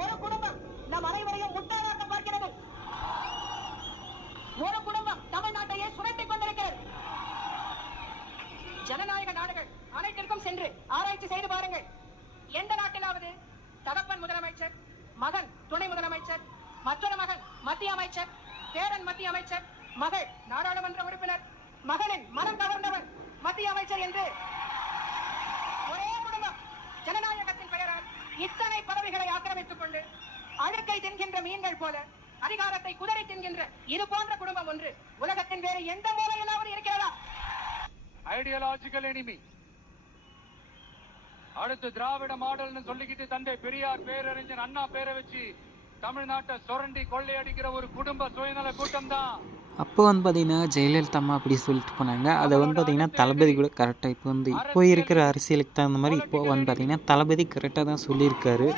ஒரு குடும்பம் நம் அனைவரையும் முட்டாளாக்க பார்க்கிறது. ஒரு குடும்பம் தமிழ்நாட்டையே சுரண்டிக் கொண்டிருக்கிறது. ஜனநாயக நாடுகள் அனைத்திற்கும் சென்று ஆராய்ச்சி செய்து பாருங்கள். எந்த நாட்டிலாவது தகப்பன் முதலமைச்சர், மகன் துணை முதலமைச்சர், மற்றொரு மகன் மத்திய அமைச்சர், பேரன் மத்திய அமைச்சர், மகள் நாடாளுமன்ற உறுப்பினர், மகனின் மனம் கவர்ந்தவன் மத்திய அமைச்சர் என்று ஒரே குடும்பம் ஜனநாயகத்தின் பெயரால் இத்தனை பதவிகளை ஆக்கிரமித்துக் கொண்டு அழுக்கை தின்கின்ற மீன்கள் போல அதிகாரத்தை குதறி தின்கின்ற இது போன்ற குடும்பம் ஒன்று உலகத்தின் வேறு எந்த மூலையிலாவது இருக்கிறதா? Ideological enemy. அடுத்து திராவிட மாடல்னு சொல்லிக்கிட்டு தந்தை பெரியார் பேரறிஞர் அண்ணா பேரை வச்சு தமிழ்நாட்டை சுரண்டி கொள்ளையடிக்கிற ஒரு குடும்ப சுயநல கூட்டம் தான். அப்போ பார்த்தீங்கன்னா ஜெயலலிதா அம்மா அப்படி சொல்லிட்டு போனாங்க. அதை பார்த்தீங்கன்னா தளபதி கூட கரெக்டாக இப்போ இருக்கிற அரசியலுக்கு தகுந்த மாதிரி இப்போ பார்த்தீங்கன்னா தளபதி கரெக்டாக தான் சொல்லியிருக்காரு.